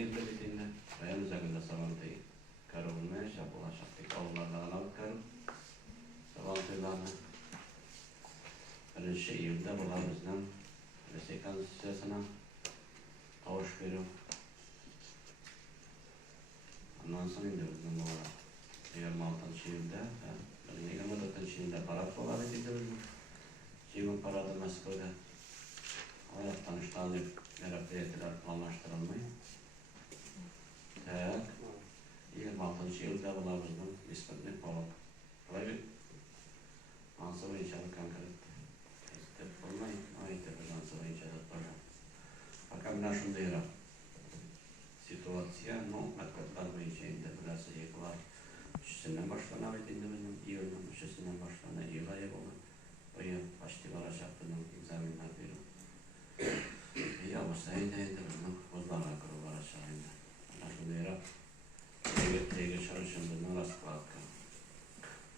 ilde bitinde. Rayın üzerinde Sabantay'ı karılmaya bulaşaktık. Avlardan alıp karıl. Sabantay'larına birinci Eylül'de bularımızdan Resey Konstitusiyasına kavuş veriyor. Ondan sonra indi bizden bulara. 26. Eylül'de, 24. Eylül'de parat bular edildi bizim. Ceyhun paradı Moskova'da. Hayattan iştahlı merafiyetiler planlaştırılmıyor. Tak, 26. Eylül'de bularımızdan İspatlı parat. Böyle bir ansıva inşaatı kankaret. Estep olmayı, ayette bir ansıva inşaatı parat. Fakat ben şunu diyorum. Situasiya, maklatlar ve şeyinde burası yıkılar. Üstünden başlanabilir bizim İYO'nun üstünden başlanabilir İYO'ya olan. O yıl başlıklara şartının egzaminler veriyor. Ya bu sayede bizim uzlara kurullar aşağıydı. Nasıl diyorum? Tege çalışımızın orası kalkı.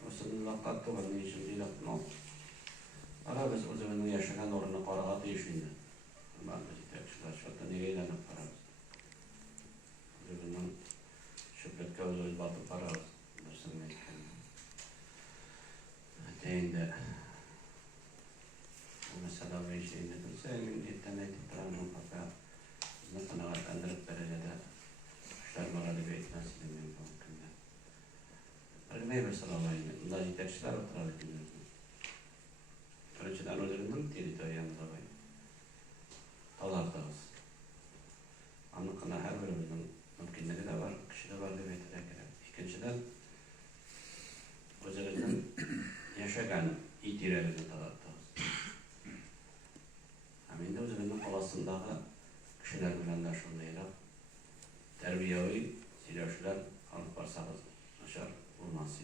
O sınırla kalktı var, ne için değil ne oldu? Ara biz o zamanın yaşayan oranı parağa değişindi. Ben de tekçiler şartta nereye ilanıp paramız? Bunun şüphet gözü batı paramız. Dersin meyken. Deyinde mesela bir şeyinde dursa emin etten etip paramın fakat bizden kanaatlandırıp derecede kuşlar morali bir etmesi mümkün. Örneğin mesela bunlar yeterçiler oturabilir. Önceden özürünün teritoriyamıza var. Talardağız. Anlıkına her birimizin mümkünleri de var, kişi de var demeye gerek. İkinciden, özürünün yaşayan itirerini talardağız. Hemen de özürünün olasındağı kişiler bilenler şundayla terbiyevi silahşılar alıp barsağız. Aşağı olması.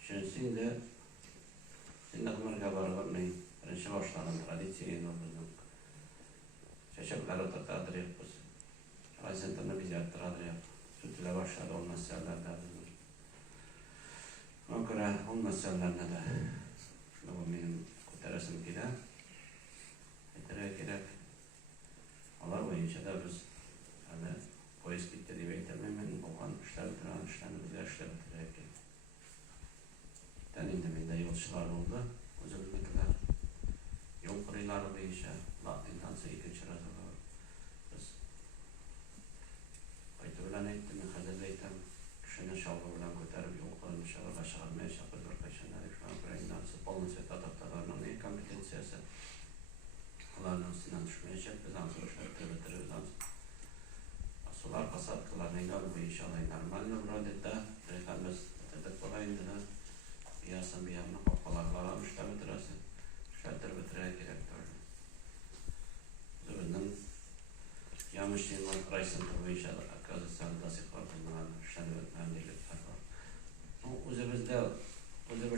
Şunsin de şimdi Amerika var ne? Birinci başlanan tradisiyenin olduğunu. Çeşitleri oturtadır yapız. Aysentan'da biz yaptıradır yap. Sütüle başladı o meselelerde bulunur. O göre o meselelerde de bu benim kuteresim ki de gerek. Allah boyunca da biz hani polis bitti diye beklememin olan işler bitiren işlerini güzel işler bitirerek denildiğinde yolcular oldu. O zamanına kadar yol kırıları değişe, Latin'den sayı geçirerek biz ayıtı bilen ettim, hazırda ettim, kişinin şalgı bilen götürüp yol kırını aşağılmaya şapıdır kaşınları şu an burayından sıpalını set adaptalarının iyi kompetensiyası onların üstünden düşmeye şart, biz ansızlaşları bitiririz Solar pasatkalar negal bu inşallah normalde burada rekabet tetek olayında da biyasan bir yanına papalarla müşter bitirası şartlar bitireye gerektir. Zırhından yanlış şeyler Raysan bu inşallah akazısal da sıkıntılar şartlar bitmemlilikler var. Uzebizde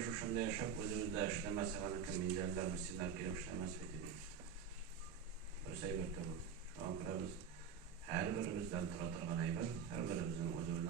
şu şunda yaşap uzebizde işlemesi falan keminceller misinler girip işlemesi bitiriyor. Bir şey bitti bu. Şu an kadar biz her birimizden tıratırgan ayıbız, her birimizin özü